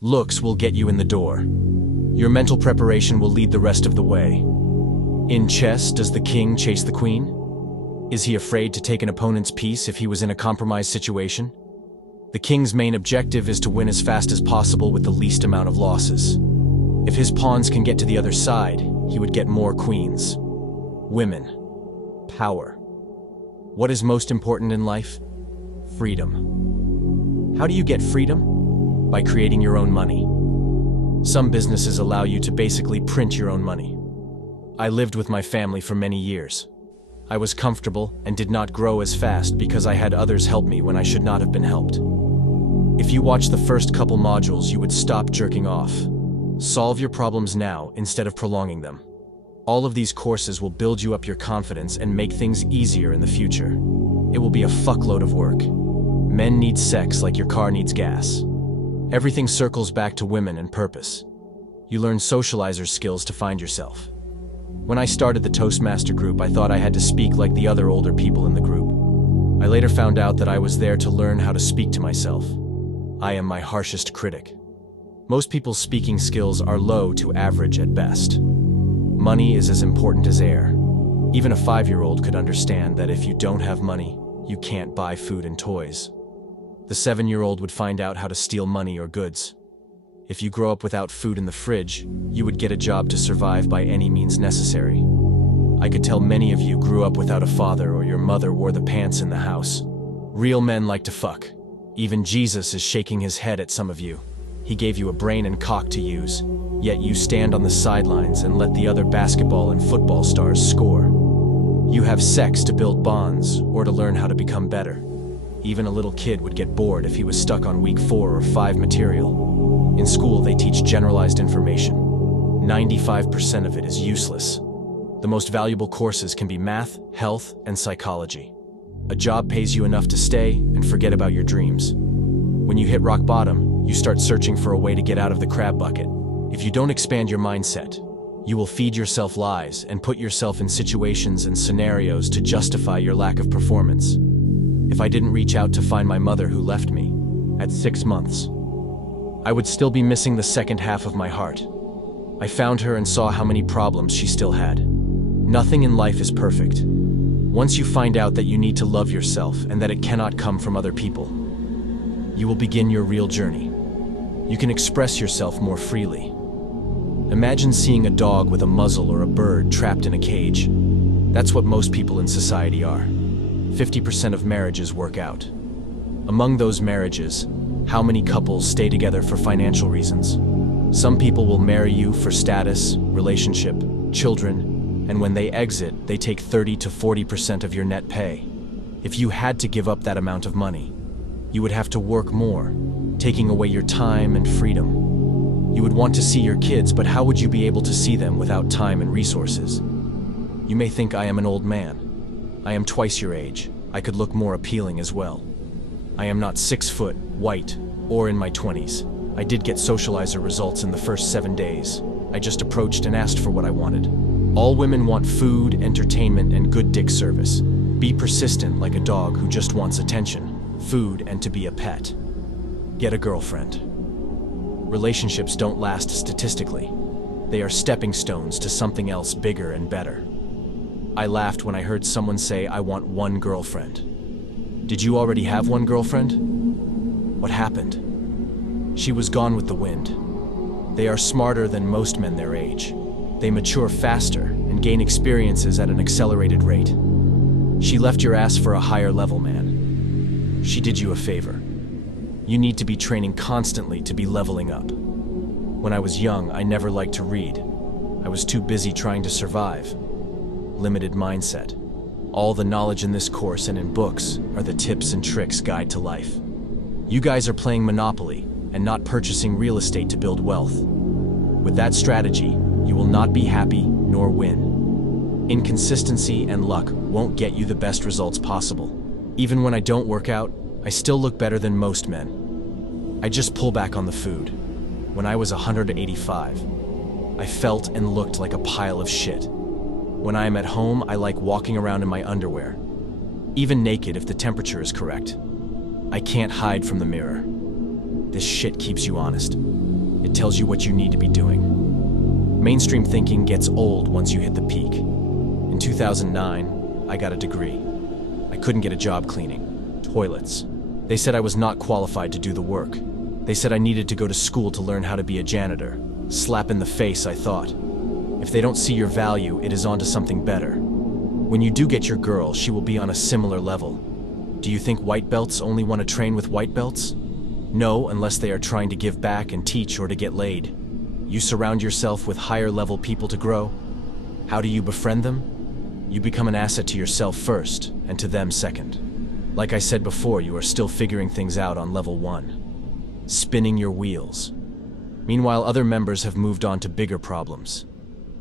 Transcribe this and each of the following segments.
Looks will get you in the door. Your mental preparation will lead the rest of the way. In chess, does the king chase the queen? Is he afraid to take an opponent's piece if he was in a compromised situation? The king's main objective is to win as fast as possible with the least amount of losses. If his pawns can get to the other side, he would get more queens. Women. Power. What is most important in life? Freedom. How do you get freedom? By creating your own money. Some businesses allow you to basically print your own money. I lived with my family for many years. I was comfortable and did not grow as fast because I had others help me when I should not have been helped. If you watch the first couple modules, you would stop jerking off. Solve your problems now instead of prolonging them. All of these courses will build you up your confidence and make things easier in the future. It will be a fuckload of work. Men need sex like your car needs gas. Everything circles back to women and purpose. You learn socializer skills to find yourself. When I started the Toastmaster group, I thought I had to speak like the other older people in the group. I later found out that I was there to learn how to speak to myself. I am my harshest critic. Most people's speaking skills are low to average at best. Money is as important as air. Even a 5-year-old could understand that if you don't have money, you can't buy food and toys. The 7-year-old would find out how to steal money or goods. If you grow up without food in the fridge, you would get a job to survive by any means necessary. I could tell many of you grew up without a father or your mother wore the pants in the house. Real men like to fuck. Even Jesus is shaking his head at some of you. He gave you a brain and cock to use, yet you stand on the sidelines and let the other basketball and football stars score. You have sex to build bonds or to learn how to become better. Even a little kid would get bored if he was stuck on week 4 or 5 material. In school, they teach generalized information. 95% of it is useless. The most valuable courses can be math, health, and psychology. A job pays you enough to stay and forget about your dreams. When you hit rock bottom, you start searching for a way to get out of the crab bucket. If you don't expand your mindset, you will feed yourself lies and put yourself in situations and scenarios to justify your lack of performance. If I didn't reach out to find my mother who left me at 6 months, I would still be missing the second half of my heart. I found her and saw how many problems she still had. Nothing in life is perfect. Once you find out that you need to love yourself and that it cannot come from other people, you will begin your real journey. You can express yourself more freely. Imagine seeing a dog with a muzzle or a bird trapped in a cage. That's what most people in society are. 50% of marriages work out. Among those marriages, how many couples stay together for financial reasons? Some people will marry you for status, relationship, children, and when they exit, they take 30 to 40% of your net pay. If you had to give up that amount of money, you would have to work more, taking away your time and freedom. You would want to see your kids, but how would you be able to see them without time and resources? You may think I am an old man. I am twice your age. I could look more appealing as well. I am not 6 foot, white, or in my 20s. I did get socializer results in the first 7 days. I just approached and asked for what I wanted. All women want food, entertainment, and good dick service. Be persistent like a dog who just wants attention, food, and to be a pet. Get a girlfriend. Relationships don't last statistically. They are stepping stones to something else bigger and better. I laughed when I heard someone say, "I want one girlfriend." Did you already have one girlfriend? What happened? She was gone with the wind. They are smarter than most men their age. They mature faster and gain experiences at an accelerated rate. She left your ass for a higher level man. She did you a favor. You need to be training constantly to be leveling up. When I was young, I never liked to read. I was too busy trying to survive. Limited mindset. All the knowledge in this course and in books are the tips and tricks guide to life. You guys are playing Monopoly and not purchasing real estate to build wealth. With that strategy, you will not be happy nor win. Inconsistency and luck won't get you the best results possible. Even when I don't work out, I still look better than most men. I just pull back on the food. When I was 185, I felt and looked like a pile of shit. When I am at home, I like walking around in my underwear, even naked if the temperature is correct. I can't hide from the mirror. This shit keeps you honest. It tells you what you need to be doing. Mainstream thinking gets old once you hit the peak. In 2009, I got a degree. I couldn't get a job cleaning toilets. They said I was not qualified to do the work. They said I needed to go to school to learn how to be a janitor. Slap in the face, I thought. If they don't see your value, it is on to something better. When you do get your girl, she will be on a similar level. Do you think white belts only want to train with white belts? No, unless they are trying to give back and teach or to get laid. You surround yourself with higher level people to grow. How do you befriend them? You become an asset to yourself first, and to them second. Like I said before, you are still figuring things out on level 1. Spinning your wheels. Meanwhile, other members have moved on to bigger problems.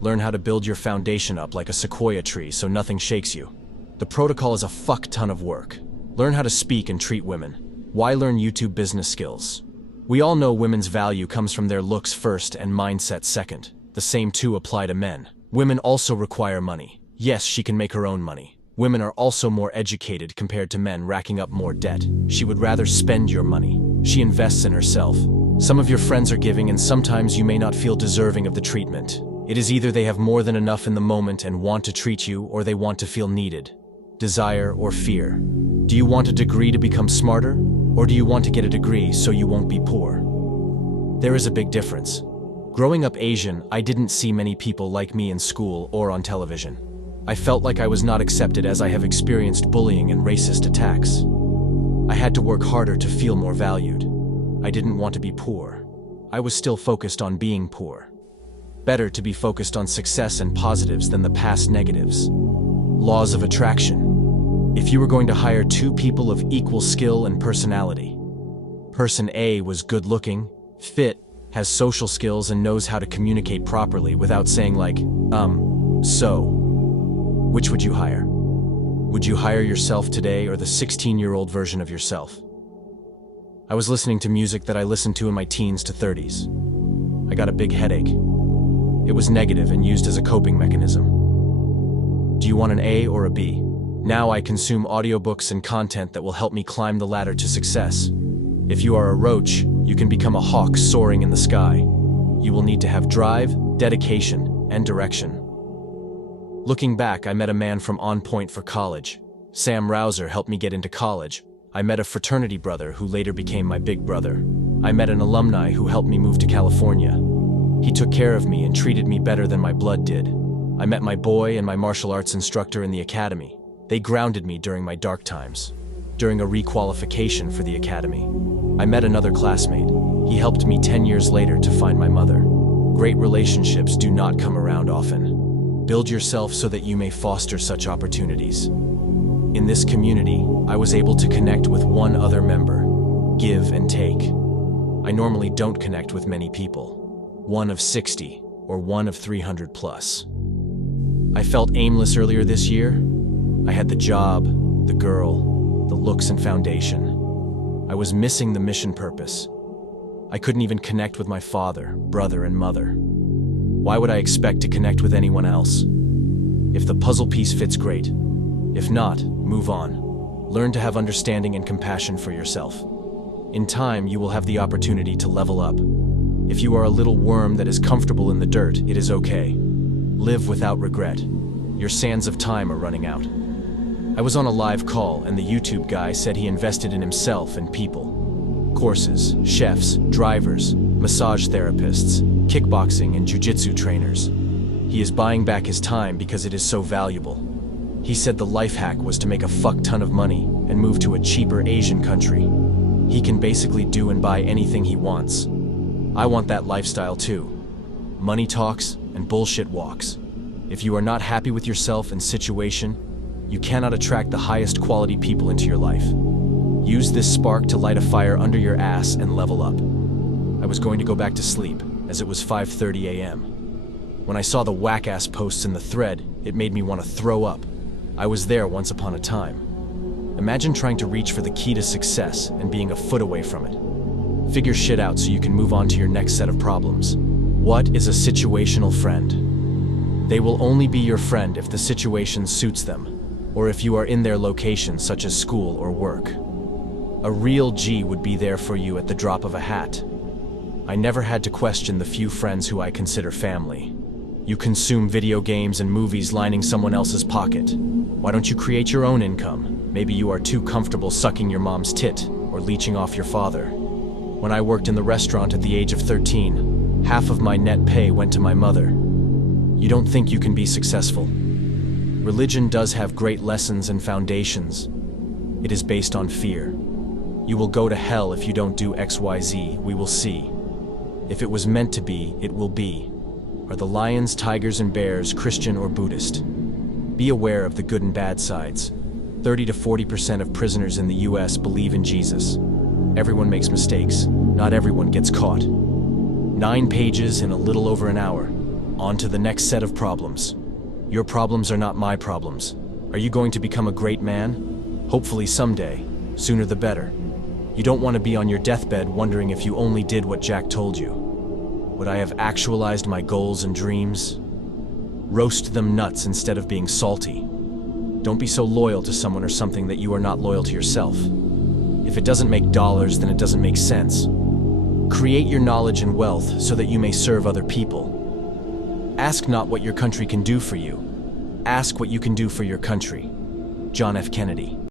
Learn how to build your foundation up like a sequoia tree so nothing shakes you. The protocol is a fuck ton of work. Learn how to speak and treat women. Why learn YouTube business skills? We all know women's value comes from their looks first and mindset second. The same too apply to men. Women also require money. Yes, she can make her own money. Women are also more educated compared to men, racking up more debt. She would rather spend your money. She invests in herself. Some of your friends are giving, and sometimes you may not feel deserving of the treatment. It is either they have more than enough in the moment and want to treat you, or they want to feel needed. Desire or fear. Do you want a degree to become smarter? Or do you want to get a degree so you won't be poor? There is a big difference. Growing up Asian, I didn't see many people like me in school or on television. I felt like I was not accepted, as I have experienced bullying and racist attacks. I had to work harder to feel more valued. I didn't want to be poor. I was still focused on being poor. Better to be focused on success and positives than the past negatives. Laws of attraction. If you were going to hire 2 people of equal skill and personality, person A was good-looking, fit, has social skills, and knows how to communicate properly without saying like, so. Which would you hire? Would you hire yourself today or the 16-year-old version of yourself? I was listening to music that I listened to in my teens to 30s. I got a big headache. It was negative and used as a coping mechanism. Do you want an A or a B? Now I consume audiobooks and content that will help me climb the ladder to success. If you are a roach, you can become a hawk soaring in the sky. You will need to have drive, dedication, and direction. Looking back, I met a man from On Point for college. Sam Rouser helped me get into college. I met a fraternity brother who later became my big brother. I met an alumni who helped me move to California. He took care of me and treated me better than my blood did. I met my boy and my martial arts instructor in the academy. They grounded me during my dark times. During a requalification for the academy, I met another classmate. He helped me 10 years later to find my mother. Great relationships do not come around often. Build yourself so that you may foster such opportunities. In this community, I was able to connect with one other member. Give and take. I normally don't connect with many people. One of 60 or one of 300 plus. I felt aimless earlier this year. I had the job, the girl, the looks and foundation. I was missing the mission purpose. I couldn't even connect with my father, brother, and mother. Why would I expect to connect with anyone else? If the puzzle piece fits, great. If not, move on. Learn to have understanding and compassion for yourself. In time, you will have the opportunity to level up. If you are a little worm that is comfortable in the dirt, it is okay. Live without regret. Your sands of time are running out. I was on a live call, and the YouTube guy said he invested in himself and people. Courses, chefs, drivers, massage therapists, kickboxing and jiu-jitsu trainers. He is buying back his time because it is so valuable. He said the life hack was to make a fuck ton of money and move to a cheaper Asian country. He can basically do and buy anything he wants. I want that lifestyle too. Money talks and bullshit walks. If you are not happy with yourself and situation, you cannot attract the highest quality people into your life. Use this spark to light a fire under your ass and level up. I was going to go back to sleep, as it was 5:30 a.m. When I saw the whack-ass posts in the thread, it made me want to throw up. I was there once upon a time. Imagine trying to reach for the key to success and being a foot away from it. Figure shit out so you can move on to your next set of problems. What is a situational friend? They will only be your friend if the situation suits them, or if you are in their location such as school or work. A real G would be there for you at the drop of a hat. I never had to question the few friends who I consider family. You consume video games and movies lining someone else's pocket. Why don't you create your own income? Maybe you are too comfortable sucking your mom's tit or leeching off your father. When I worked in the restaurant at the age of 13, half of my net pay went to my mother. You don't think you can be successful? Religion does have great lessons and foundations. It is based on fear. You will go to hell if you don't do XYZ, we will see. If it was meant to be, it will be. Are the lions, tigers, and bears Christian or Buddhist? Be aware of the good and bad sides. 30 to 40% of prisoners in the US believe in Jesus. Everyone makes mistakes. Not everyone gets caught. 9 pages in a little over an hour. On to the next set of problems. Your problems are not my problems. Are you going to become a great man? Hopefully someday. Sooner the better. You don't want to be on your deathbed wondering if you only did what Jack told you. Would I have actualized my goals and dreams? Roast them nuts instead of being salty. Don't be so loyal to someone or something that you are not loyal to yourself. If it doesn't make dollars, then it doesn't make sense. Create your knowledge and wealth so that you may serve other people. Ask not what your country can do for you. Ask what you can do for your country. John F. Kennedy.